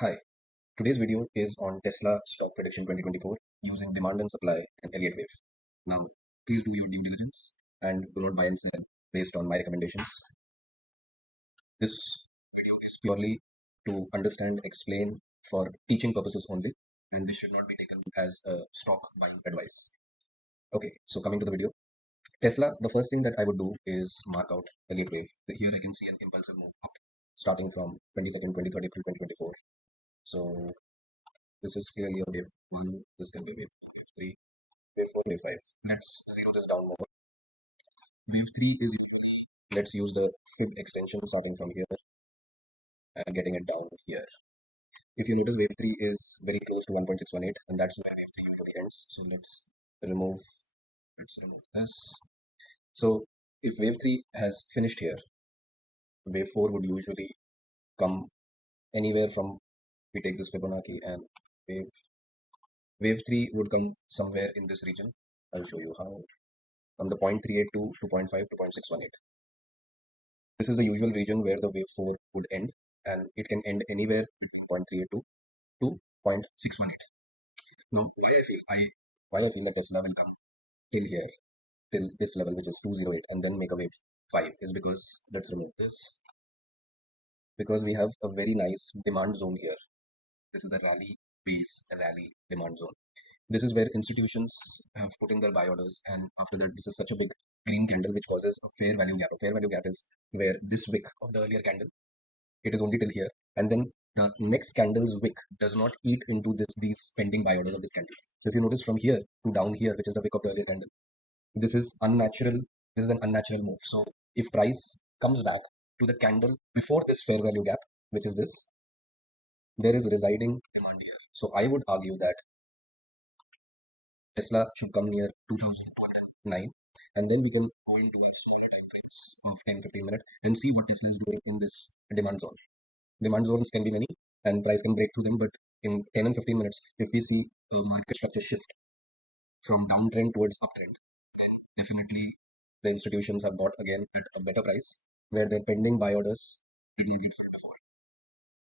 Hi, today's video is on Tesla stock prediction 2024 using demand and supply and Elliott wave. Now, please do your due diligence and do not buy and sell based on my recommendations. This video is purely to understand, explain for teaching purposes only, and this should not be taken as a stock buying advice. Okay, so coming to the video. Tesla, the first thing that I would do is mark out Elliott wave. Here I can see an impulsive move up starting from 22nd, 23rd April 2024. So this is clearly a wave 1, this can be wave 2, wave 3, wave 4, wave 5. Let's zero this down more. Wave 3 is, let's use the fib extension starting from here and getting it down here. If you notice, wave 3 is very close to 1.618 and that's where wave 3 usually ends. So let's remove this. So if wave 3 has finished here, wave 4 would usually come anywhere from, we take this Fibonacci and wave 3 would come somewhere in this region. I'll show you how. From the 0.382 to 0.5 to 0.618. This is the usual region where the wave 4 would end, and it can end anywhere between 0.382 to 0.618. Now, why I feel that Tesla will come till here, till this level, which is 208, and then make a wave 5 is because, let's remove this, because we have a very nice demand zone here. This is a rally base, a rally demand zone. This is where institutions have put in their buy orders, and after that, this is such a big green candle which causes a fair value gap. A fair value gap is where this wick of the earlier candle, it is only till here, and then the next candle's wick does not eat into these pending buy orders of this candle. So if you notice from here to down here, which is the wick of the earlier candle, this is unnatural. This is an unnatural move. So if price comes back to the candle before this fair value gap, which is this, there is residing demand here. So I would argue that Tesla should come near 2209, and then we can go into smaller time frames of 10-15 minutes and see what Tesla is doing in this demand zone. Demand zones can be many and price can break through them, but in 10 and 15 minutes, if we see a market structure shift from downtrend towards uptrend, then definitely the institutions have bought again at a better price where their pending buy orders did not get filled before.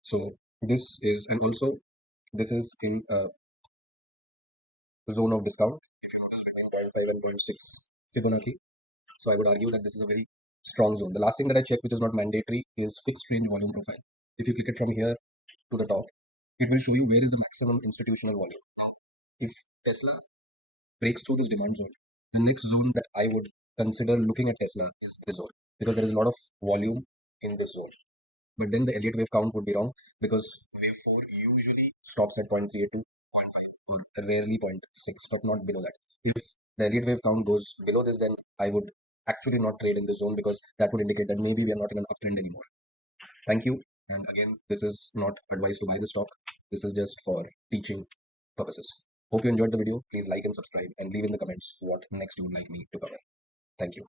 So this is, and also this is in a zone of discount between 0.5 and 0.6 Fibonacci. So I would argue that this is a very strong zone. The last thing that I check, which is not mandatory, is fixed range volume profile. If you click it from here to the top, it will show you where is the maximum institutional volume. Now, if Tesla breaks through this demand zone, the next zone that I would consider looking at Tesla is this zone, because there is a lot of volume in this zone. But then the Elliott wave count would be wrong, because wave 4 usually stops at 0.38 to 0.5 or rarely 0.6, but not below that. If the Elliott wave count goes below this, then I would actually not trade in this zone, because that would indicate that maybe we are not in an uptrend anymore. Thank you. And again, this is not advice to buy the stock. This is just for teaching purposes. Hope you enjoyed the video. Please like and subscribe and leave in the comments what next you would like me to cover. Thank you.